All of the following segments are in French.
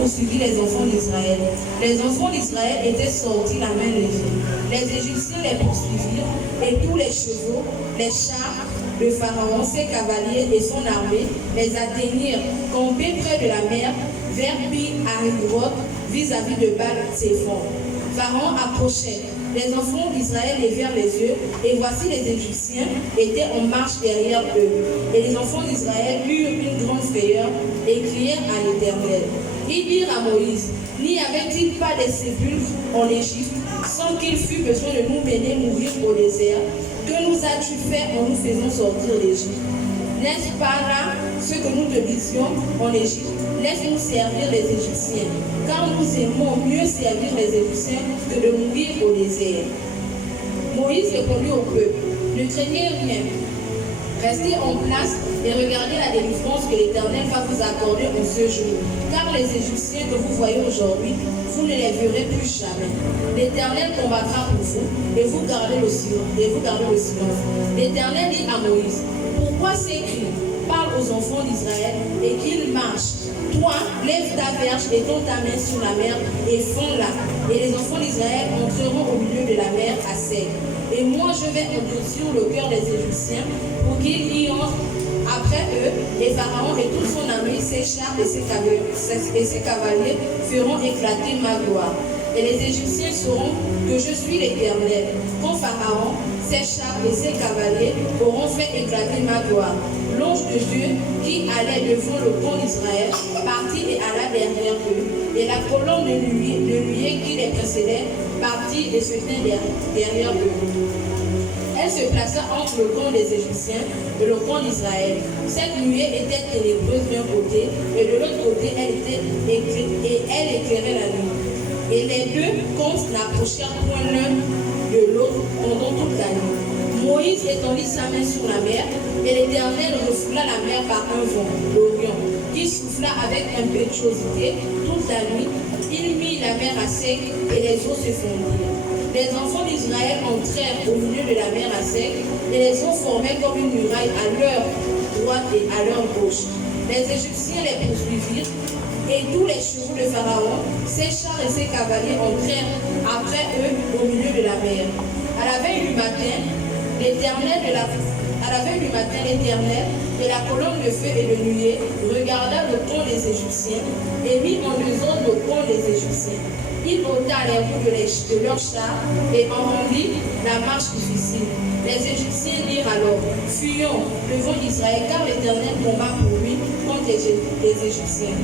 poursuivit les enfants d'Israël. Les enfants d'Israël étaient sortis la main levée. Les Égyptiens les poursuivirent, et tous les chevaux, les chars de Pharaon, ses cavaliers et son armée les atteignirent, campés près de la mer, vers Pi-Hahiroth, vis-à-vis de Baal-Tséphon. Pharaon approchait. Les enfants d'Israël levèrent les yeux, et voici les Égyptiens étaient en marche derrière eux. Et les enfants d'Israël eurent une grande frayeur et crièrent à l'Éternel. Ils dirent à Moïse, n'y avait-il pas des sépulcres en Égypte, sans qu'il fût besoin de nous mener mourir au désert? Que nous as-tu fait en nous faisant sortir d'Égypte? N'est-ce pas là ce que nous te disions en Égypte? Laisse-nous servir les Égyptiens, car nous aimons mieux servir les Égyptiens que de mourir au désert. Moïse répondit au peuple, ne craignez rien, restez en place et regardez la délivrance que l'Éternel va vous accorder en ce jour. Car les Égyptiens que vous voyez aujourd'hui, vous ne les verrez plus jamais. L'Éternel combattra pour vous et vous gardez le silence. L'Éternel dit à Moïse, pourquoi ces cris? Parle aux enfants d'Israël et qu'ils marchent. Toi, lève ta verge et tends ta main sur la mer et fonds-la. Et les enfants d'Israël entreront au milieu de la mer à sec. Et moi, je vais endurcir le cœur des Égyptiens pour qu'ils y entrent après eux. Et Pharaon et toute son armée, ses chars et ses cavaliers feront éclater ma gloire. Et les Égyptiens sauront que je suis l'Éternel. Quand Pharaon, ses chars et ses cavaliers auront fait éclater ma gloire. L'ange de Dieu qui allait devant le camp d'Israël partit et alla derrière eux. Et la colonne de nuée qui les précédait partit et se tint derrière eux. Elle se plaça entre le camp des Égyptiens et le camp d'Israël. Cette nuée était ténébreuse d'un côté et de l'autre côté elle éclairait la nuit. Et les deux camps n'approchèrent point l'un de l'autre pendant toute la nuit. Moïse étendit sa main sur la mer, et l'Éternel refoula la mer par un vent, l'Orient, qui souffla avec impétuosité toute la nuit. Il mit la mer à sec, et les eaux se fondirent. Les enfants d'Israël entrèrent au milieu de la mer à sec, et les eaux formaient comme une muraille à leur droite et à leur gauche. Les Égyptiens les poursuivirent, et tous les chevaux de Pharaon, ses chars et ses cavaliers entrèrent après eux au milieu de la mer. À la veille du matin, l'Éternel de la colonne de feu et de nuée regarda le camp des Égyptiens et mit en désordre le camp des Égyptiens. Il ôta les roues de leurs chars et en rendit la marche difficile. Les Égyptiens dirent alors, fuyons devant Israël, car l'Éternel combat pour lui contre les Égyptiens.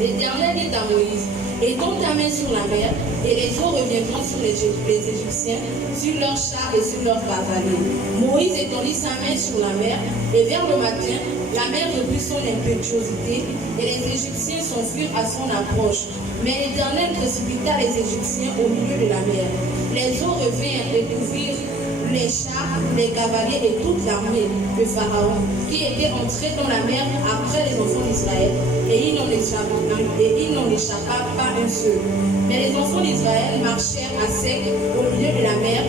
L'Éternel dit à Moïse, étends ta main sur la mer, et les eaux reviendront sur les Égyptiens, sur leurs chars et sur leurs cavaliers. Moïse étendit sa main sur la mer, et vers le matin, la mer reprit son impétuosité, et les Égyptiens s'enfuirent à son approche. Mais l'Éternel précipita les Égyptiens au milieu de la mer. Les eaux revinrent et couvrirent les chars, les cavaliers et toute l'armée de Pharaon, qui était entrée dans la mer après les enfants d'Israël, et il n'en échappa pas un seul. Mais les enfants d'Israël marchèrent à sec au milieu de la mer,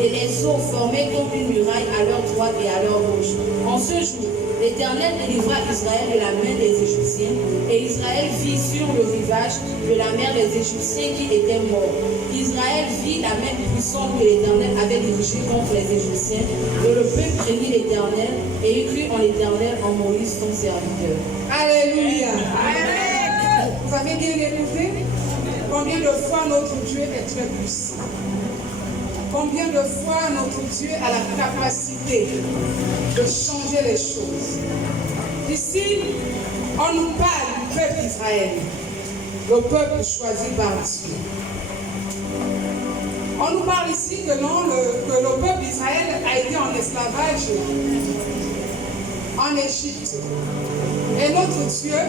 et les eaux formaient comme une muraille à leur droite et à leur gauche. En ce jour, l'Éternel délivra Israël de la main des Égyptiens, et Israël vit sur le rivage de la mer des Égyptiens qui étaient morts. Israël vit la main puissante que l'Éternel avait dirigée contre les Égyptiens, et le peuple craignit l'Éternel, et il crut en l'Éternel, en Moïse, son serviteur. Alléluia. Vous avez bien écouté combien de fois notre Dieu est très puissant. Combien de fois notre Dieu a la capacité de changer les choses. Ici, on nous parle du peuple d'Israël, le peuple choisi par Dieu. On nous parle ici que le peuple d'Israël a été en esclavage en Égypte. Et notre Dieu,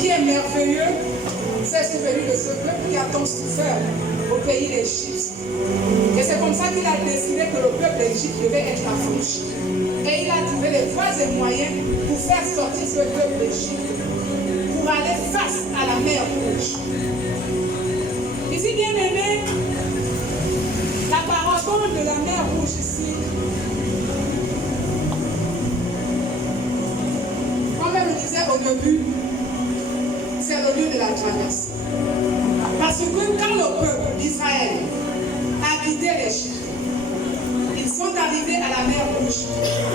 qui est merveilleux, s'est souvenu de ce peuple qui a tant souffert au pays d'Égypte. Et c'est comme ça qu'il a décidé que le peuple d'Égypte devait être affranchi. Et il a trouvé les voies et moyens pour faire sortir ce peuple d'Égypte, pour aller face à la mer Rouge. Ici, bien aimé, la parabole de la mer Rouge ici, comme elle le disait au début, c'est le le lieu de la traversée. Parce que quand le peuple d'Israël a quitté l'Égypte, ils sont arrivés à la mer Rouge,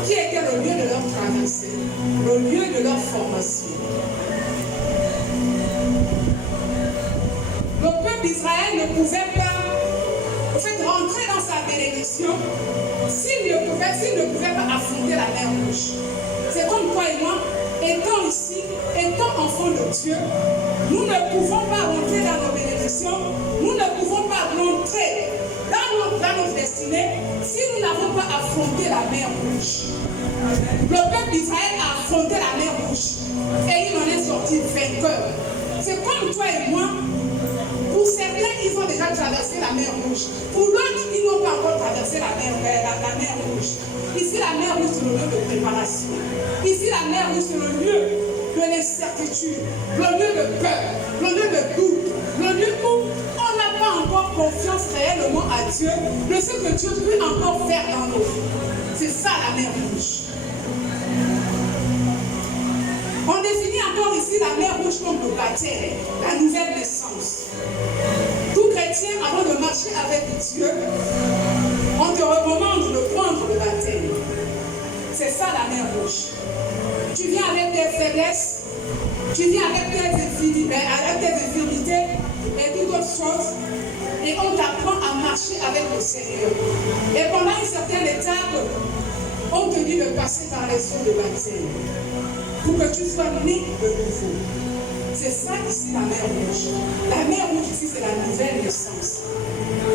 qui était le lieu de leur traversée, le lieu de leur formation. Le peuple d'Israël ne pouvait pas rentrer dans sa bénédiction s'il ne pouvait pas affronter la mer Rouge. C'est comme toi et moi, étant ici, étant enfants de Dieu, nous ne pouvons pas rentrer dans nos bénédictions, nous ne pouvons pas rentrer dans notre destinée si nous n'avons pas affronté la mer Rouge. Le peuple d'Israël a affronté la mer Rouge et il en est sorti vainqueur. C'est comme toi et moi. Pour certains, ils ont déjà traversé la mer Rouge. Pour d'autres, ils n'ont pas encore traversé la mer Rouge. Ici, la mer Rouge, c'est le lieu de préparation. Ici, la mer Rouge, c'est le lieu de l'incertitude, le lieu de peur, le lieu de doute, le lieu où on n'a pas encore confiance réellement à Dieu de ce que Dieu peut encore faire dans nos vies. C'est ça, la mer Rouge. On définit encore ici la mer Rouge comme le baptême, la nouvelle naissance. Tout chrétien, avant de marcher avec Dieu, on te recommande de prendre le baptême. C'est ça la mer Rouge. Tu viens avec tes faiblesses, tu viens avec tes infirmités et toutes autres choses, et on t'apprend à marcher avec le Seigneur. Et pendant une certaine étape, on te dit de passer par les eaux de baptême, pour que tu sois né de nouveau. C'est ça ici la mer Rouge. La mer Rouge ici c'est la nouvelle naissance.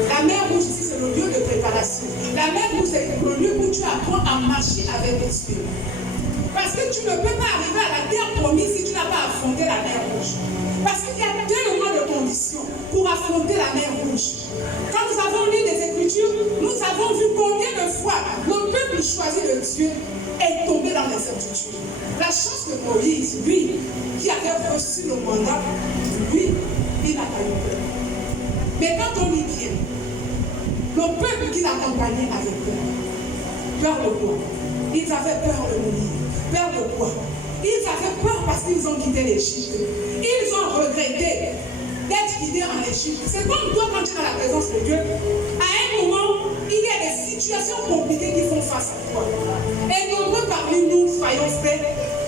La mer Rouge ici c'est le lieu de préparation. La mer Rouge c'est le lieu où tu apprends à marcher avec Dieu. Parce que tu ne peux pas arriver à la terre promise si tu n'as pas affronté la mer Rouge. Parce qu'il y a tellement de conditions pour affronter la mer Rouge. Quand nous avons lu des Écritures, nous avons vu combien de fois le peuple choisi de Dieu est tombé dans l'incertitude. La chance de Moïse, lui, qui avait reçu le mandat, lui, il n'a pas eu peur. Mais quand on y vient, le peuple qui l'accompagnait avait peur. Peur de quoi? Ils avaient peur de mourir. Peur de quoi? Ils avaient peur parce qu'ils ont quitté l'Égypte. Ils ont regretté d'être guidés en Égypte. C'est comme toi quand tu es dans la présence de Dieu. À un moment, il y a des situations compliquées qui font face à toi. Et nombreux parmi nous, soyons faits,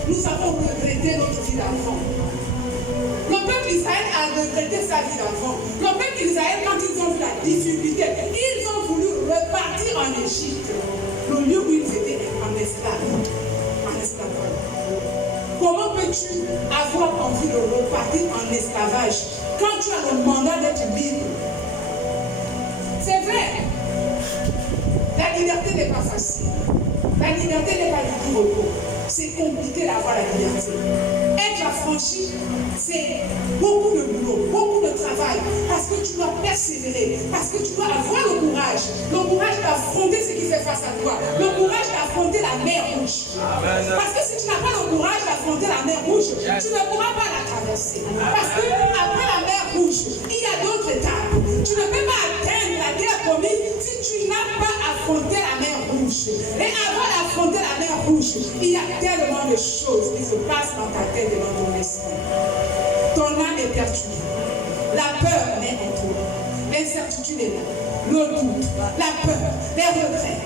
nous avons regretté notre vie d'enfant. Le peuple d'Israël a regretté sa vie d'enfant. Le peuple d'Israël, quand ils ont vu la difficulté, ils ont voulu repartir en Égypte, le lieu où ils étaient en esclavage. Comment peux-tu avoir envie de repartir en esclavage quand tu as le mandat d'être libre? C'est vrai, la liberté n'est pas facile. La liberté n'est pas du tout repos. C'est compliqué d'avoir la liberté. Être affranchi, c'est beaucoup de boulot, beaucoup de travail, parce que tu dois persévérer, parce que tu dois avoir le courage d'affronter ce qui fait face à toi, le courage d'affronter la mer Rouge. Parce que si tu n'as pas le courage d'affronter la mer Rouge, tu ne pourras pas la traverser. Parce que après la mer Rouge, il y a d'autres étapes. Tu ne peux pas atteindre la terre promise si tu n'as pas affronté la mer Rouge. Et avant d'affronter la mer Rouge, il y a tellement de choses qui se passent dans ta tête et dans ton esprit. Ton âme est perturbée. La peur naît en toi. L'incertitude est là. Le doute, la peur, les regrets.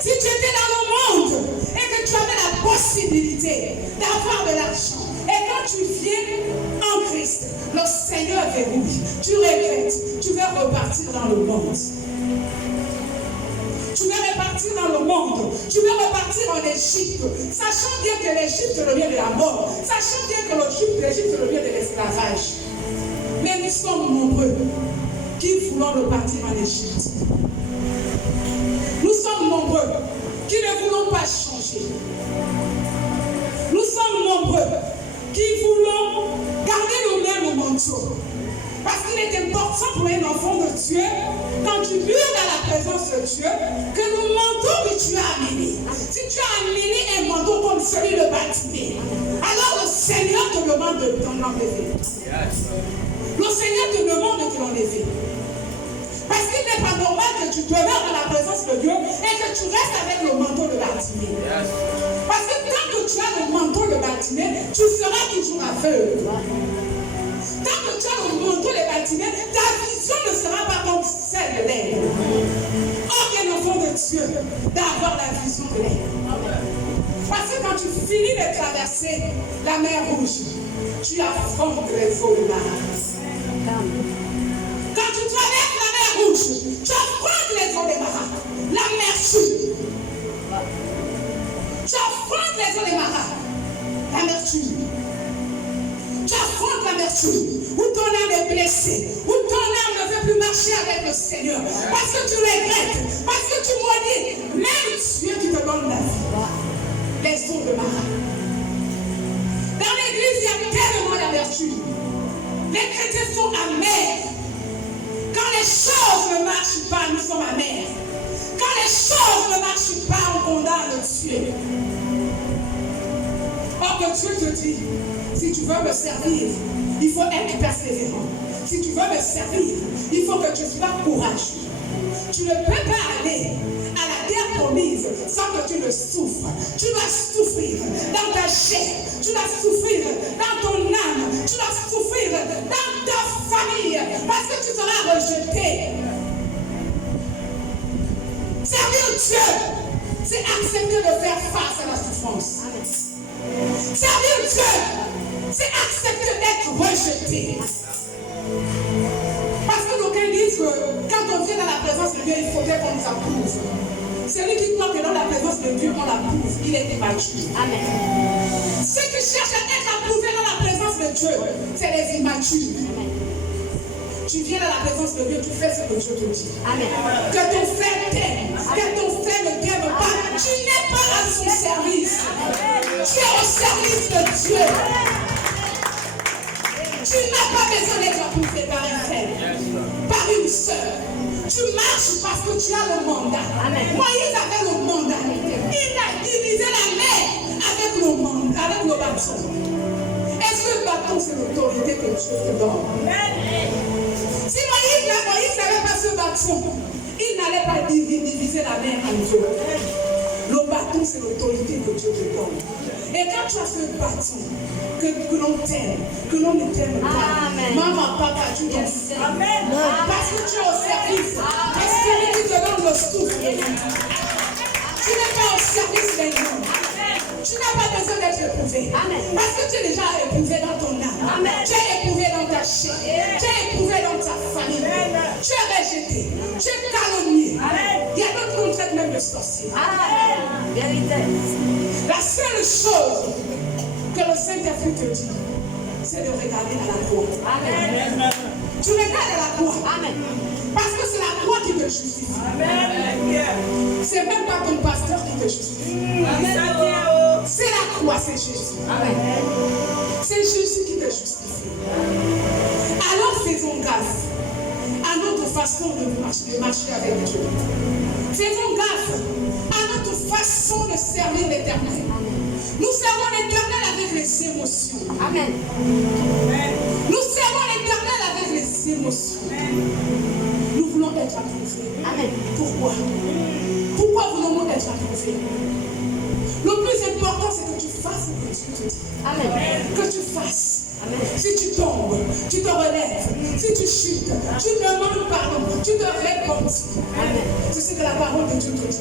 Si tu étais dans le monde et que tu avais la possibilité d'avoir de l'argent, et quand tu viens en Christ, le Seigneur verrouille, tu regrettes, tu veux repartir dans le monde. Tu veux repartir dans le monde, tu veux repartir en Égypte, sachant bien que l'Égypte c'est le lieu de la mort, sachant bien que l'Égypte c'est le lieu de l'esclavage. Mais nous sommes nombreux qui voulons repartir en Égypte. Nous sommes nombreux qui ne voulons pas changer. Nous sommes nombreux qui voulons garder le même manteau. Parce qu'il est important pour un enfant de Dieu, quand tu vis dans la présence de Dieu, que le manteau que tu as amené, si tu as amené un manteau comme celui de Bartimée, alors le Seigneur te demande de t'en enlever. Le Seigneur te demande de t'en enlever. Parce qu'il n'est pas normal que tu demeures dans la présence de Dieu et que tu restes avec le manteau de Bartimée. Parce que tant que tu as le manteau de Bartimée, tu seras toujours aveugle. Dieu d'avoir la vision de l'air. Parce que quand tu finis de traverser la mer Rouge, tu affrontes les eaux de Mara. Quand tu traverses la mer Rouge, tu affrontes les eaux de Mara. L'amertume. Tu affrontes les eaux de Mara. L'amertume. Tu affrontes l'amertume. Où ton âme est blessée. Où ton âme ne veut plus marcher avec le Seigneur. Parce que tu regrettes. Parce que tu maudis. Même Dieu qui te donne la vie. Les eaux de Mara. Dans l'église, il y a tellement d'amertume. Les chrétiens sont amers. Quand les choses ne marchent pas, nous sommes amers. Quand les choses ne marchent pas, on condamne Dieu. Or que Dieu te dit, si tu veux me servir, il faut être persévérant. Si tu veux me servir, il faut que tu sois courageux. Tu ne peux pas aller à la terre promise sans que tu ne souffres. Tu dois souffrir dans ta chair. Tu dois souffrir dans ton âme. Tu dois souffrir dans ta famille. Parce que tu seras rejeté. Servir Dieu, c'est accepter de faire face à la souffrance. Servir Dieu, c'est accepter d'être rejeté. Parce que d'aucuns disent que quand on vient dans la présence de Dieu, il faudrait qu'on nous approuve. Celui qui croit que dans la présence de Dieu, on l'approuve, il est immature. Amen. Ceux qui cherchent à être approuvés dans la présence de Dieu, c'est les immatures. Amen. Tu viens dans la présence de Dieu, tu fais ce que Dieu te dit. Amen. Que ton frère t'aime, que ton frère ne t'aime pas, tu n'es pas à son service. Tu es au service de Dieu. Tu n'as pas besoin d'être approuvé par un frère, par une sœur. Tu marches parce que tu as le mandat. Amen. Moïse avait le mandat. Il a divisé la mer avec le mandat, avec le bâton. Est-ce que le bâton, c'est l'autorité que Dieu te donne? Si Moïse n'avait pas ce bâton, il n'allait pas diviser la mer en deux. Le bâton, c'est l'autorité que Dieu te donne. Et quand tu as ce bâton, que l'on t'aime, que l'on ne t'aime pas, maman, papa, tu t'en fous. Parce que tu es au service. Est-ce que tu te donne le souffle? Tu n'es pas au service des gens. Tu n'as pas besoin d'être éprouvé. Parce que tu es déjà éprouvé dans ton âme. Tu es éprouvé dans ta chair. Tu es éprouvé dans ta famille. Tu es rejeté. Tu es calomnié. Il y a d'autres qu'on traite même de sorcier. La seule chose que le Saint-Esprit te dit, c'est de regarder à la croix. Amen. Tu regardes à la croix. Amen. Parce que c'est la croix qui te justifie. Amen. C'est même pas ton pasteur qui te justifie. Amen. C'est la croix, c'est Jésus. Amen. C'est Jésus qui te justifie. Alors faisons gaffe à notre façon de marcher avec Dieu. Faisons gaffe à notre façon de servir l'Éternel. Nous servons l'Éternel avec les émotions. Amen. Nous servons l'Éternel avec les émotions. Nous voulons être approuvés. Amen. Pourquoi? Pourquoi voulons-nous être approuvés? Le plus important, c'est que tu fasses ce que Dieu te dit. Amen. Que tu fasses. Amen. Si tu tombes, tu te relèves. Si tu chutes, tu demandes pardon. Tu te réponds. Amen. C'est ce que la parole de Dieu te dit.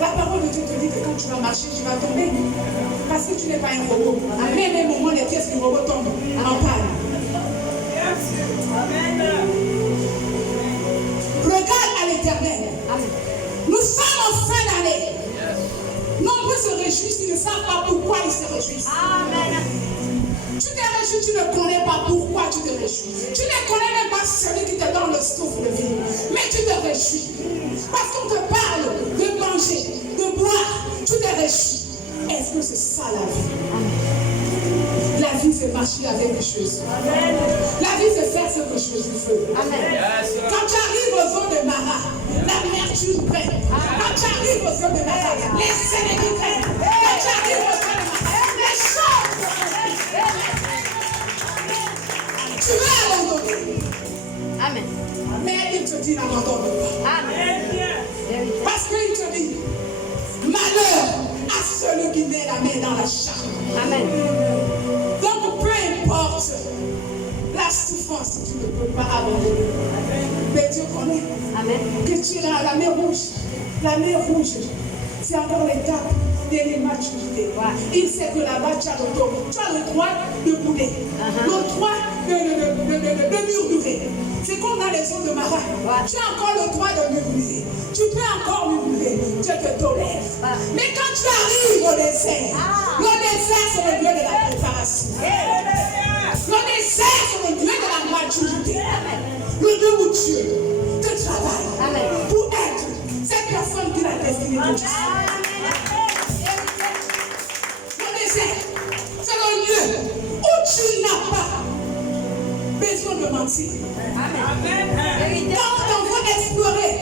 La parole de Dieu te dit que quand tu vas marcher, tu vas tomber. Parce que tu n'es pas un robot. À même moment, les pièces du robot tombent en panne. Amen. Regarde à l'Éternel. Nous sommes en fin d'année. Nombreux se réjouissent, ils ne savent pas pourquoi ils se réjouissent. Amen. Tu te réjouis, tu ne connais pas pourquoi tu te réjouis. Tu ne connais même pas celui qui te donne le souffle de vie. Mais tu te réjouis. Parce qu'on te parle de manger, de boire, tu te réjouis. Est-ce que c'est ça la vie? La vie, c'est marcher avec Jésus. Amen. La vie, c'est faire ce que Jésus veut. Amen. Quand tu arrives aux eaux de Mara, l'amertume prenne. Quand tu arrives aux eaux de Mara, les ennemis prennent. Quand tu arrives aux eaux de Mara, les choses. Tu vas abandonner. Amen. Mais il te dit n'abandonne pas. Amen. Parce qu'il te dit, malheur à celui qui met la main dans la charge. Amen. Donc peu importe la souffrance, tu ne peux pas abandonner. Mais Dieu connaît. Amen. Que tu iras à la mer Rouge. La mer rouge, c'est encore l'étape de l'immaturité. Il sait que là-bas, tu as le droit de bouler, le droit de murmurer. C'est comme dans les eaux de Mara. Tu as encore le droit de murmurer. Tu peux encore murmurer. Dieu te tolère. Mais quand tu arrives au désert, le désert, c'est le lieu de la préparation. Le désert, c'est le lieu de la maturité. Le lieu où Dieu te travaille pour être cette personne qui l'a destinée pour Dieu. Le désert, c'est le lieu où tu n'as pas besoin de mentir. Quand on veut explorer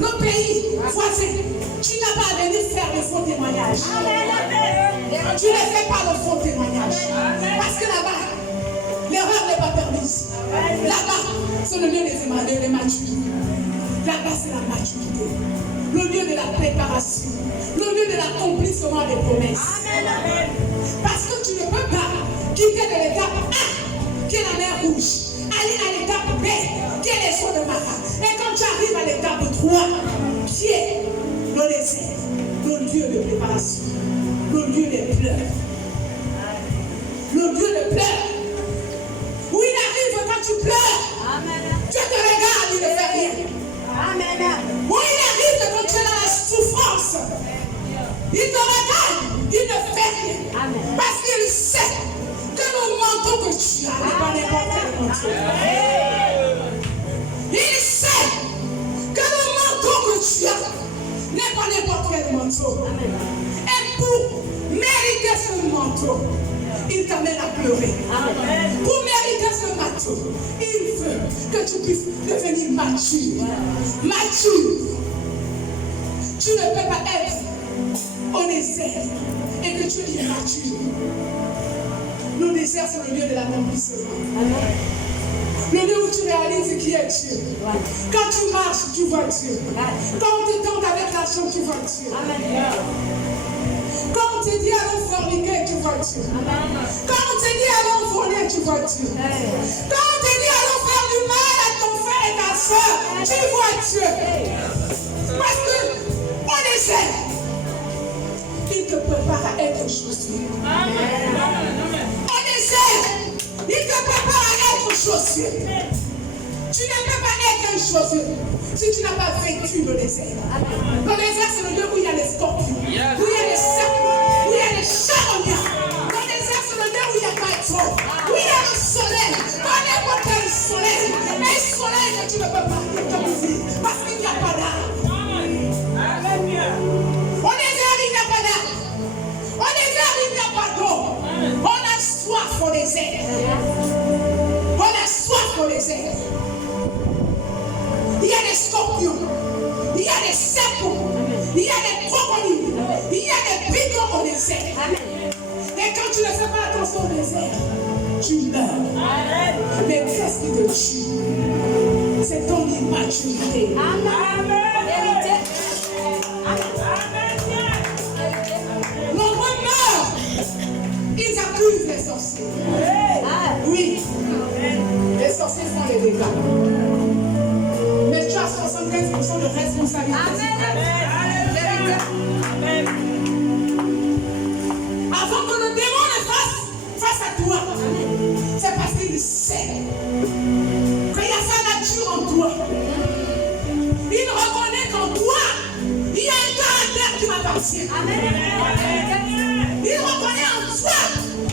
le pays voisin, tu n'as pas à venir faire de faux témoignages. Tu ne fais pas de faux témoignages. Parce que là-bas, l'erreur n'est pas permise. Là-bas, c'est le lieu de maturité. Là-bas, c'est la maturité. Le lieu de la préparation. Le lieu de l'accomplissement des promesses. Parce que tu ne peux pas quitter de l'étape A, qui est la mer rouge, aller à l'étape B, qui est les eaux de Mara. Et quand tu arrives à l'étape 3, qui est le désert, le lieu de préparation, le lieu des pleurs. Le lieu de pleurs. Où il arrive quand tu pleures, Dieu te regarde, il ne fait rien. Où il arrive quand tu es dans la souffrance, il te regarde, il ne fait rien. Parce qu'il sait que le manteau que tu as n'est pas n'importe quel manteau. Il sait que le manteau que tu as n'est pas n'importe quel manteau. Et pour mériter ce manteau, il t'amène à pleurer. Pour mériter ce manteau, il veut que tu puisses devenir mature. Mature. Tu ne peux pas être au désert et que tu es immature. Le désert, c'est le lieu de l'accomplissement. Le lieu où tu réalises qui est Dieu. Quand tu marches, tu vois Dieu. Quand on te tente avec l'argent, tu vois Dieu. Quand on te dit allons forniquer, tu vois Dieu. Quand on te dit allons voler, tu vois Dieu. Quand on te dit allons faire du mal à ton frère et ta soeur, tu vois Dieu. Parce que on essaie. Il te prépare à être chaussé. On essaie. Il te prépare à être chaussé. Tu ne peux pas être chaussé si tu n'as pas vécu le désert. Le désert, c'est le lieu où il y a les scorpions, où il y a les serpents, où il y a les charognards. Le désert, c'est le lieu où il y a pas trop, où il y a le soleil, pas n'importe quel soleil. Un soleil que tu ne peux pas utiliser parce qu'il n'y a pas d'arbre. Au désert, il n'y a pas d'arbre. Au désert, il n'y a pas d'eau. On a soif au désert. On a soif au désert. Il y a des scorpions, il y a des serpents, il y a des crocodiles, il y a des pitons au désert. Et quand tu ne fais pas attention au désert, tu meurs. Mais qu'est-ce qui te tue? C'est ton immaturité. Nombreux meurent. Ils accusent les sorciers. Oui, les sorciers font les dégâts. Mais tu as 75% de responsabilité. Amen. Avant que le démon ne fasse face à toi, c'est parce qu'il sait qu'il y a sa nature en toi. Il reconnaît qu'en toi, il y a un caractère qui m'appartient. Il reconnaît en toi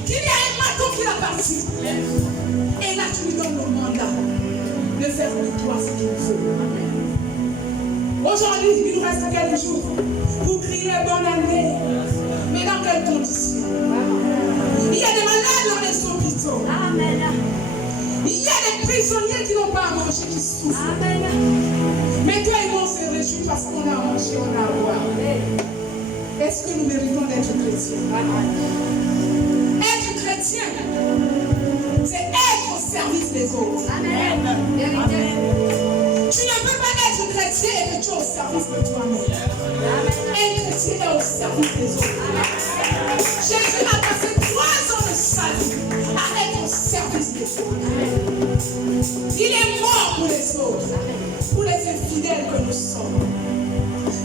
qu'il y a un marteau qui l'appartient. Et là, tu lui donnes le mandat de faire de toi ce qu'il veut. Aujourd'hui, il nous reste quelques jours pour crier bonne année. Mais dans quelles conditions? Il y a des malades dans les hôpitaux. Il y a des prisonniers qui n'ont pas à manger, qui souffrent. Mais toi et moi, on se réjouit parce qu'on a à manger, on a à boire. Est-ce que nous méritons d'être chrétiens? Être chrétien, c'est être au service des autres. Tu ne peux pas être chrétien et que tu es au service de toi-même. Être chrétien est au service des autres. Jésus a passé 3 ans de sa vie à être au service des autres. Il est mort pour les autres, pour les infidèles que nous sommes.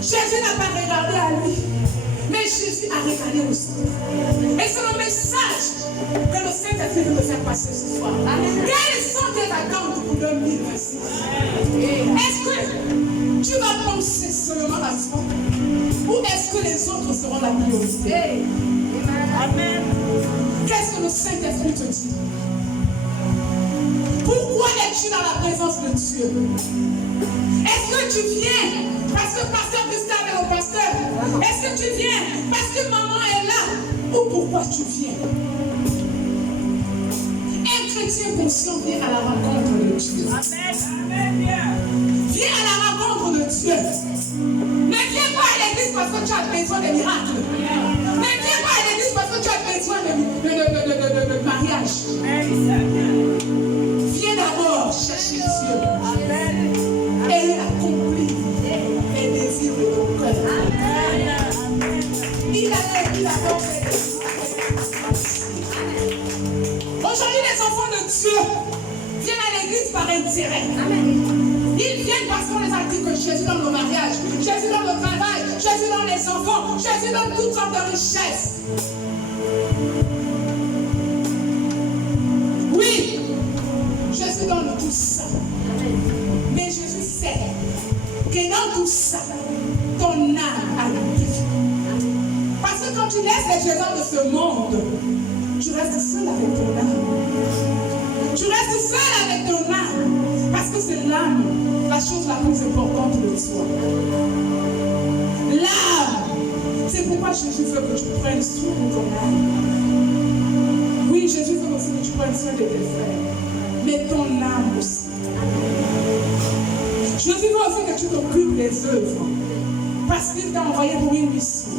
Jésus n'a pas regardé à lui, mais Jésus a regardé au centre. Et c'est le message que le Saint-Esprit veut te faire passer ce soir. Quelles sont tes attentes pour 2026? Est-ce que tu vas penser seulement à toi, ou est-ce que les autres seront la priorité? Amen. Qu'est-ce que le Saint-Esprit te dit? Pourquoi es-tu dans la présence de Dieu? Est-ce que tu viens parce que pasteur Gustave est le pasteur? Est-ce que tu viens parce que maman est là? Ou pourquoi tu viens? Un chrétien conscient vient à la rencontre de Dieu. Amen. Viens à la rencontre de Dieu. Ne viens pas à l'église parce que tu as besoin de miracles. Ne viens pas à l'église parce que tu as besoin de mariage. Viens d'abord chercher Dieu. Et il accomplit les désirs de ton cœur. Il a fait. Aujourd'hui, les enfants de Dieu viennent à l'église par intérêt. Ils viennent parce qu'on les a dit que Jésus donne le mariage, Jésus donne le travail, Jésus donne les enfants, Jésus donne toutes sortes de richesses. Oui, Jésus donne tout ça. Mais Jésus sait que dans tout ça, ton âme a une vie. Parce que quand tu laisses les trésors de ce monde, tu restes seul avec ton âme. Tu restes seul avec ton âme. Parce que c'est l'âme, la chose la plus importante de toi. L'âme. C'est pourquoi Jésus veut que tu prennes soin de ton âme. Oui, Jésus veut aussi que tu prennes soin de tes frères. Mais ton âme aussi. Jésus veut aussi que tu t'occupes des œuvres. Parce qu'il t'a envoyé pour une mission.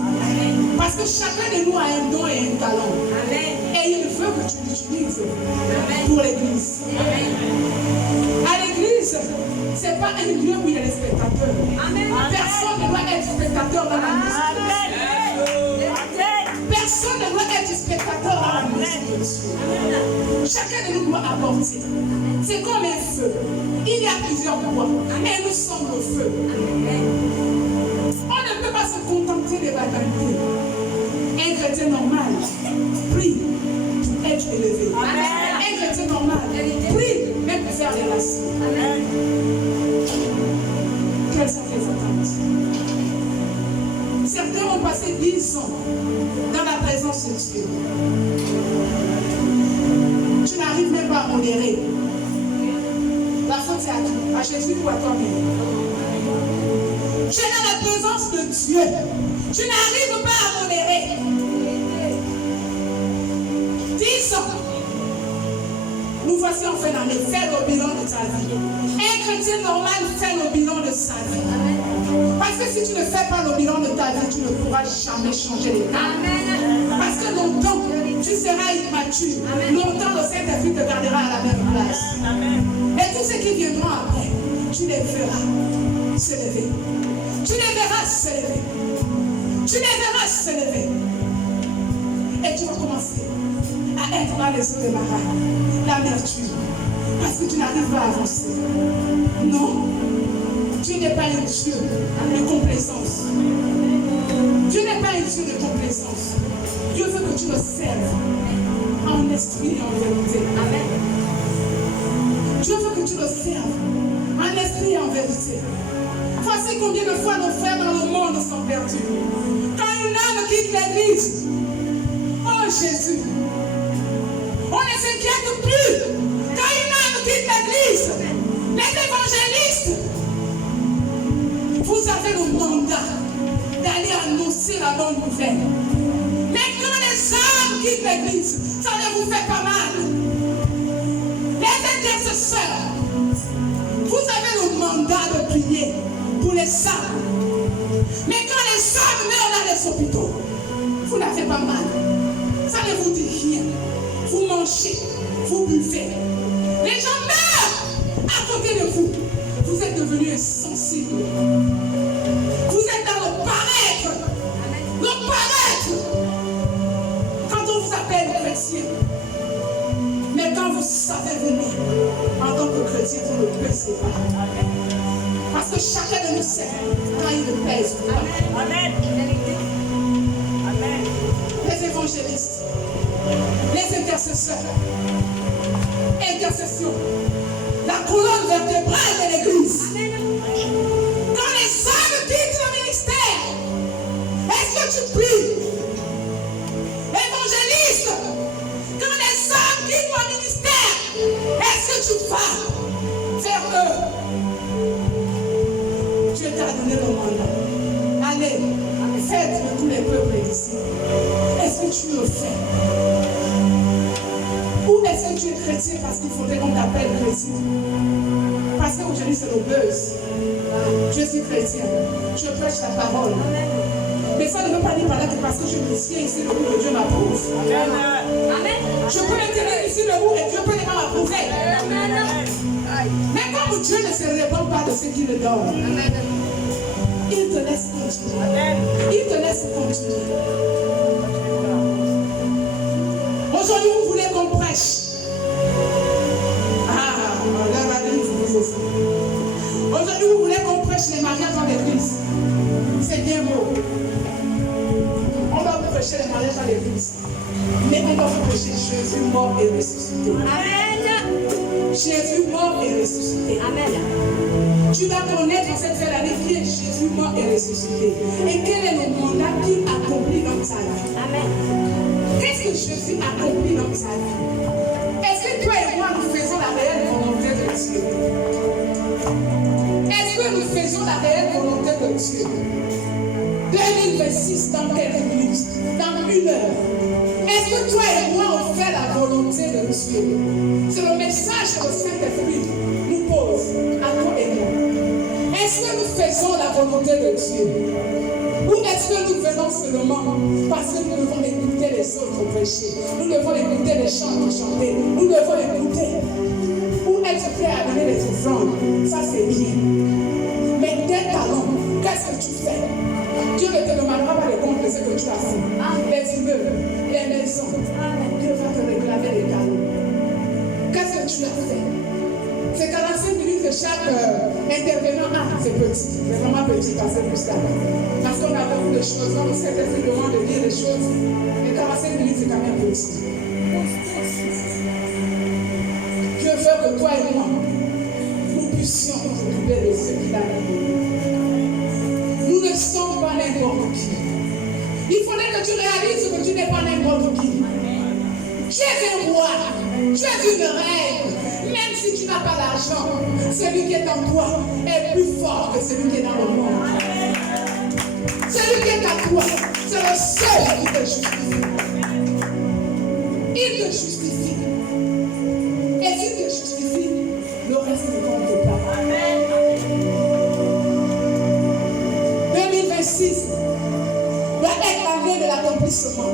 Parce que chacun de nous a un don et un talent. Et il veut que tu l'utilises pour l'église. À l'église, ce n'est pas un lieu où il y a des spectateurs. Personne ne doit être spectateur dans la musique. Personne ne doit être spectateur dans la musique de Dieu. Chacun de nous doit apporter. C'est comme un feu. Il y a plusieurs bois. Et nous sommes le feu. On ne peut pas se contenter des banalités. Un chrétien normal prie pour être élevé. Un chrétien normal prie même pour faire des relations. Quelles sont tes attentes? Certains ont passé 10 ans dans la présence de Dieu. Tu n'arrives même pas à modérer. La faute c'est à qui? À Jésus ou à toi-même? Tu es dans la présence de Dieu. Tu n'arrives pas à modérer. 10 ans. Nous voici en fin d'année. Fais le bilan de ta vie. Un chrétien normal fait le bilan de sa vie. Parce que si tu ne fais pas le bilan de ta vie, tu ne pourras jamais changer l'état. Parce que longtemps, tu seras immature. Longtemps, le Saint-Esprit te gardera à la même place. Et tous ceux qui viendront après, tu les verras se lever. Tu les verras se lever. Tu les verras se lever. Et tu vas commencer à être dans les eaux de Mara, l'amertume. Parce que tu n'arrives pas à avancer. Non. Tu n'es pas un Dieu de complaisance. Dieu n'est pas un Dieu de complaisance. Dieu veut que tu le serves en esprit et en vérité. Amen. Dieu veut que tu le serves en esprit et en vérité. Voici combien de fois nos frères dans le monde sont perdus. Quand une âme quitte l'église, oh Jésus, on ne s'inquiète plus. Quand une âme quitte l'église, les évangélistes, vous avez le mandat d'aller annoncer la bonne nouvelle. Mais quand les âmes quittent l'église, ça ne vous fait pas mal. Les intercesseurs, vous avez le mandat de prier pour les âmes. Mais quand les âmes meurent dans les hôpitaux, vous n'avez pas mal. Ça ne vous dit rien. Vous mangez, vous buvez. Les gens meurent à côté de vous. Vous êtes devenus insensibles. Vous êtes dans le paraître. Le paraître. Quand on vous appelle chrétien. Mais quand vous savez venir en tant que chrétien, vous ne baissez pas. Parce que que chacun de nous sait quand il ne pèse pas. Amen. Amen. Les évangélistes, les intercesseurs, intercession, la colonne vertébrale de l'Église. Quand les hommes quittent le ministère, est-ce que tu pries? Évangéliste, quand les hommes quittent le ministère, est-ce que tu vas vers eux? Dieu t'a donné le mandat. Allez, faites de tous les peuples ici. Est-ce que tu le fais? Ou est-ce que tu es chrétien parce qu'il faudrait qu'on t'appelle chrétien? Parce qu'aujourd'hui c'est le buzz. Je suis chrétien, je prêche la parole. Mais ça ne veut pas dire par là que parce que je me tiens ici debout que Dieu m'approuve. Je peux me tenir ici debout et Dieu peut ne pas m'approuver. Mais comme Dieu ne se répand pas de ce qu'il donne, il te laisse continuer. Il te laisse continuer. Aujourd'hui, vous voulez qu'on prêche. Aujourd'hui, vous voulez qu'on prêche les mariages dans l'église. C'est bien beau. On va vous prêcher les mariages dans l'église. Mais on va vous prêcher Jésus mort et ressuscité. Amen. Jésus mort et ressuscité. Amen. Tu vas connaître en cette fin d'année qui est Jésus mort et ressuscité. Et quel est le mandat qu'il accomplit dans sa vie. Amen. Qu'est-ce que Jésus accomplit dans sa vie? Est-ce que toi et moi nous faisons la réelle volonté de Dieu? Est-ce que nous faisons la réelle volonté de Dieu? 2026 dans quelques minutes, dans 1 heure. Est-ce que toi et moi on fait la volonté de Dieu? C'est le message que le Saint-Esprit nous pose à toi et moi. Est-ce que nous faisons la volonté de Dieu? Ou est-ce que nous venons seulement parce que nous devons écouter les autres prêcher? Nous devons écouter les chants chanter. Nous devons écouter. Ou être prêt à donner les offrandes. Ça c'est bien. Mais tes talents, qu'est-ce que tu fais? Dieu ne te demandera pas de comptes de ce que tu as fait. Les immeubles, les maisons. Dieu va te réclamer les talents. Qu'est-ce que tu as fait? C'est 45 minutes de chaque intervenant. Ah, c'est petit. C'est vraiment petit parce que c'est plus tard. Parce qu'on a beaucoup de choses. Quand on sait que c'est demande de dire des choses, les 45 minutes, c'est quand même petit. Dieu veut que toi et moi, nous puissions nous occuper de ce qu'il a donné. Nous ne sommes pas n'importe qui. Il faudrait que tu réalises que tu n'es pas n'importe qui. Tu es un roi. Tu es une reine. Même si tu n'as pas d'argent, celui qui est en toi est plus fort que celui qui est dans le monde. Celui qui est à toi, c'est le seul qui te justifie. Il te justifie. Et s'il te justifie, le reste ne compte pas. 2026 doit être l'année de l'accomplissement.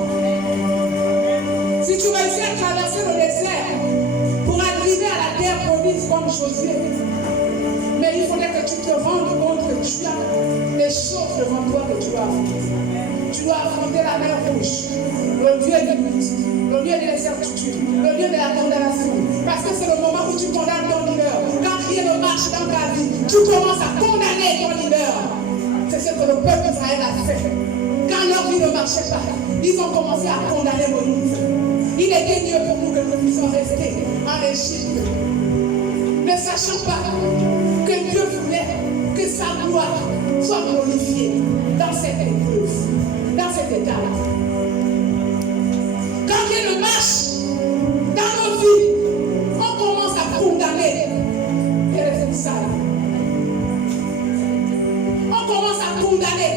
Si tu réussis à traverser le désert pour arriver à la terre promise comme Josué, mais il faudrait que tu te rendes compte que tu as des choses devant toi que tu dois affronter. Tu dois affronter la mer rouge, le lieu de lutte, le lieu de l'incertitude, le lieu de la condamnation. Parce que c'est le moment où tu condamnes ton leader. Quand rien ne marche dans ta vie, tu commences à condamner ton leader. C'est ce que le peuple d'Israël a fait. Quand leur vie ne marchait pas, ils ont commencé à condamner Moïse. Il était mieux pour nous que nous puissions rester en Égypte, ne sachant pas que Dieu voulait que sa gloire soit glorifiée dans cette épreuve, dans cette étape. Quand rien ne marche dans nos vies, on commence à condamner les responsables. On commence à condamner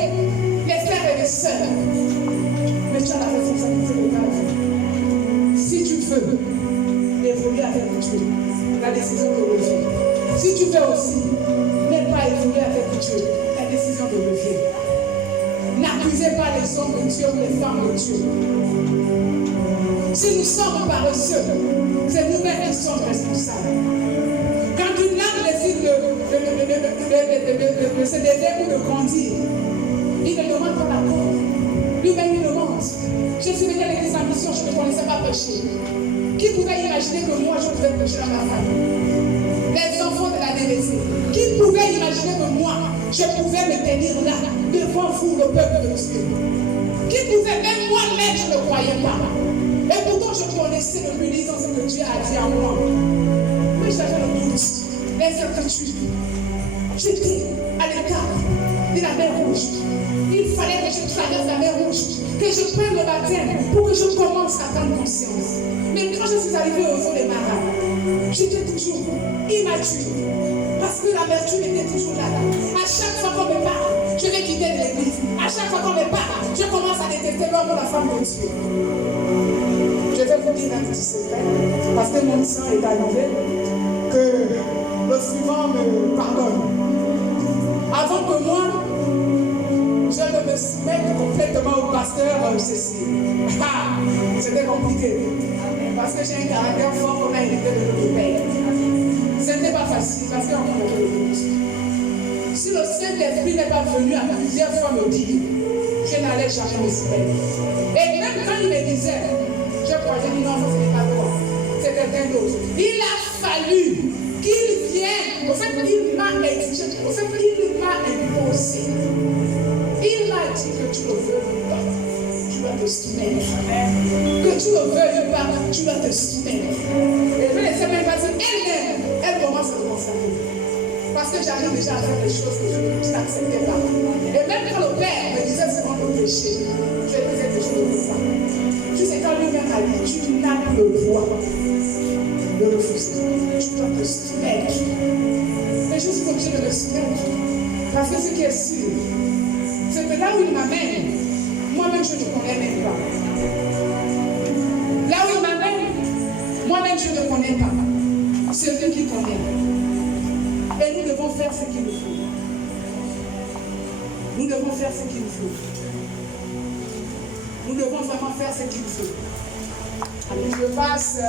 les frères et les sœurs. Mais tu as la responsabilité de ta vie. Si tu veux évoluer avec Dieu, la décision de levier. Si tu veux aussi ne pas évoluer avec Dieu, la décision de levier. N'accusez pas les hommes de Dieu ou les femmes de Dieu. Si nous sommes paresseux, c'est nous-mêmes qui sommes responsables. Quand une âme décide de se développer ou de grandir, il ne demande pas d'accord. Lui-même, il demande. Je suis venu à l'église en mission, je ne connaissais pas prêcher. Qui pouvait imaginer que moi, je pouvais prêcher dans ma famille? les enfants de la délaissée. Qui pouvait imaginer que moi, je pouvais me tenir là, devant vous, le peuple de Dieu? Qui pouvait, même moi-même, je ne croyais pas. Et pourtant, je connaissais le ministre dans ce que Dieu a dit à moi. Mais j'avais le doute, les inquiétudes. J'étais à l'écart de la mer Rouge. Il fallait que je traverse la mer Rouge, que je prenne le baptême pour que je commence à prendre conscience. Mais quand je suis arrivée aux eaux des marins, j'étais toujours immature. Parce que l'amertume était toujours là. À chaque fois qu'on me parle, je vais quitter l'église. À chaque fois qu'on me parle, je commence à détester l'homme ou la femme de Dieu. Je vais vous dire un petit secret, parce que mon sang est arrivé, que le suivant me pardonne. Avant que moi, je ne me soumette complètement au pasteur Cécile. C'était compliqué. Parce que j'ai un caractère fort qu'on a hérité de notre père. Ce n'était pas facile parce qu'on m'a donné le doute. Si le Saint-Esprit n'est pas venu à plusieurs fois me dire, je n'allais jamais me soumettre. Et même quand il me disait, je croyais que non, ce n'est pas toi, c'est quelqu'un d'autre. Il a fallu qu'il vienne. Au fait, il m'a exigé, au fait, il m'a imposé. Il m'a dit que tu le veux ou pas, tu vas te soumettre. Que tu le veuilles ou pas, tu vas te soumettre. Et je ne sais même pas si elle-même, elle commence à te consacrer. Parce que j'arrive déjà à faire des choses que je n'acceptais pas. Et même quand le Père me disait c'est mon péché, je disais que je ne veux pas. Tu sais, quand lui-même a dit, tu n'as plus le droit de refuser. Tu dois te soumettre. Et je suis obligée de me soumettre. Parce que ce qui est sûr, c'est que là où il m'amène, moi-même je ne connais même pas. Là où il m'amène, moi-même je ne connais pas. C'est lui qui connaît. Et nous devons faire ce qu'il nous faut. Nous devons faire ce qu'il nous faut. Nous devons vraiment faire ce qu'il faut. Je passe.